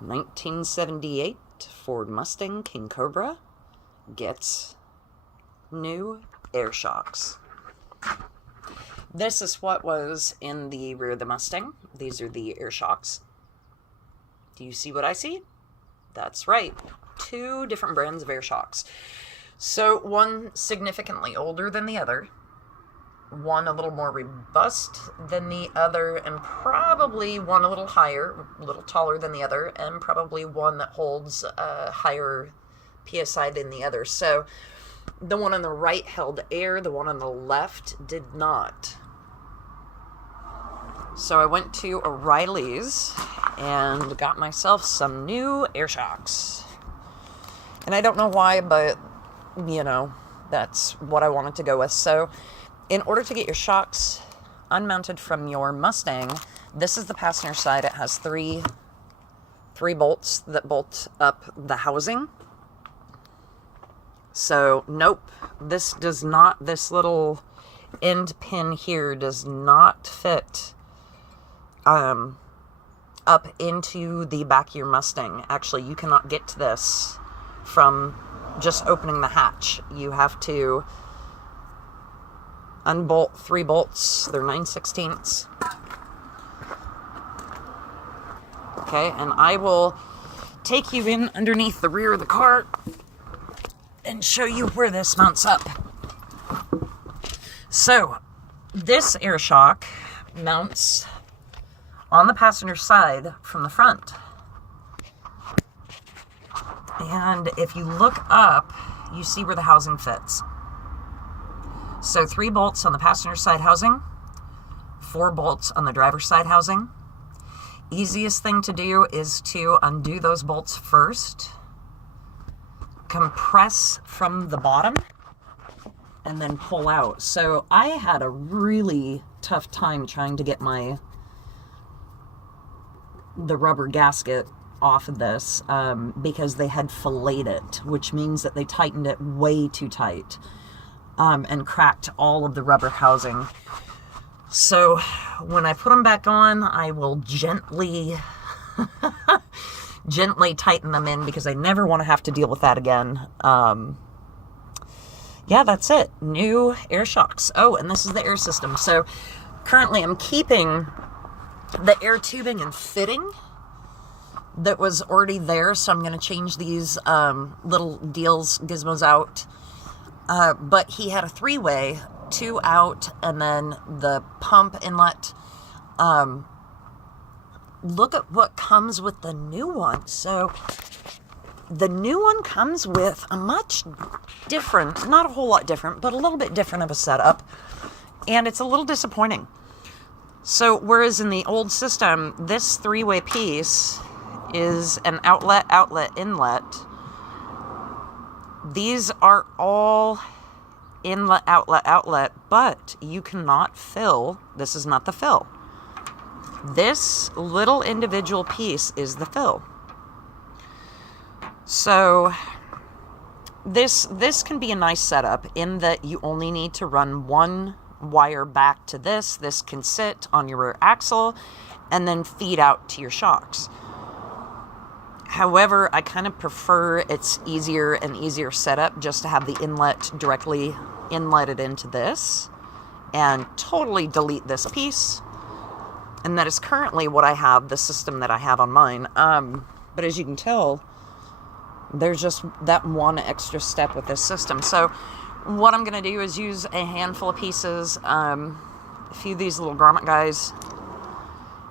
1978 Ford Mustang King Cobra gets new air shocks. This is what was in the rear of the Mustang. These are the air shocks. Do you see what I see? That's right. 2 different brands of air shocks. So one significantly older than the other. One a little more robust than the other, and probably one a little higher, a little taller than the other, and probably one that holds a higher PSI than the other. So the one on the right held air, the one on the left did not. So I went to O'Reilly's and got myself some new air shocks. And I don't know why, but, you know, that's what I wanted to go with. So in order to get your shocks unmounted from your Mustang, this is the passenger side. It has three bolts that bolt up the housing. So, nope, this does not, this little end pin here does not fit up into the back of your Mustang. Actually, you cannot get to this from just opening the hatch. You have to unbolt 3 bolts. They're 9/16. Okay, and I will take you in underneath the rear of the car and show you where this mounts up. So, this air shock mounts on the passenger side from the front. And if you look up, you see where the housing fits. So 3 bolts on the passenger side housing, 4 bolts on the driver's side housing. Easiest thing to do is to undo those bolts first, compress from the bottom, and then pull out. So I had a really tough time trying to get the rubber gasket off of this because they had filleted it, which means that they tightened it way too tight. And cracked all of the rubber housing. So when I put them back on, I will gently tighten them in because I never want to have to deal with that again. Yeah, that's it. New air shocks. Oh, and this is the air system. So currently I'm keeping the air tubing and fitting that was already there. So I'm going to change these little gizmos out. But he had a 3-way, 2 out, and then the pump inlet. Look at what comes with the new one. So the new one comes with a much different, not a whole lot different, but a little bit different of a setup. And it's a little disappointing. So whereas in the old system, this 3-way piece is an outlet, inlet. These are all inlet, outlet, but you cannot fill. This is not the fill. This little individual piece is the fill. So this can be a nice setup in that you only need to run 1 wire back to this. This can sit on your rear axle and then feed out to your shocks. However, I kind of prefer it's easier and easier setup just to have the inlet directly inletted into this and totally delete this piece. And that is currently what I have, the system that I have on mine. But as you can tell, there's just that one extra step with this system. So what I'm going to do is use a handful of pieces, a few of these little grommet guys,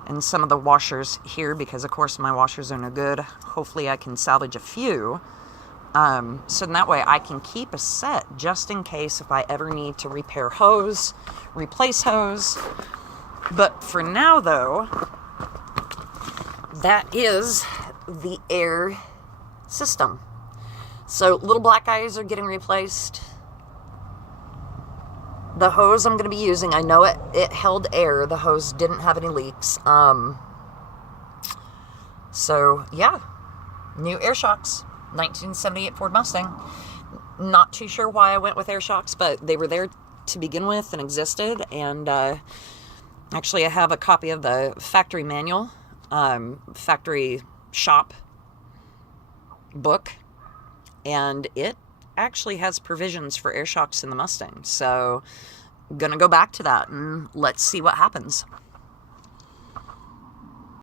and some of the washers here, because of course my washers are no good. Hopefully I can salvage a few. So that way I can keep a set just in case if I ever need to repair hose, replace hose. But for now though, that is the air system. So little black guys are getting replaced. The hose I'm going to be using, I know it held air. The hose didn't have any leaks. So, yeah. New air shocks. 1978 Ford Mustang. Not too sure why I went with air shocks, but they were there to begin with and existed. And actually, I have a copy of the factory manual. Factory shop book, and it actually has provisions for air shocks in the Mustang. So I'm gonna go back to that and let's see what happens.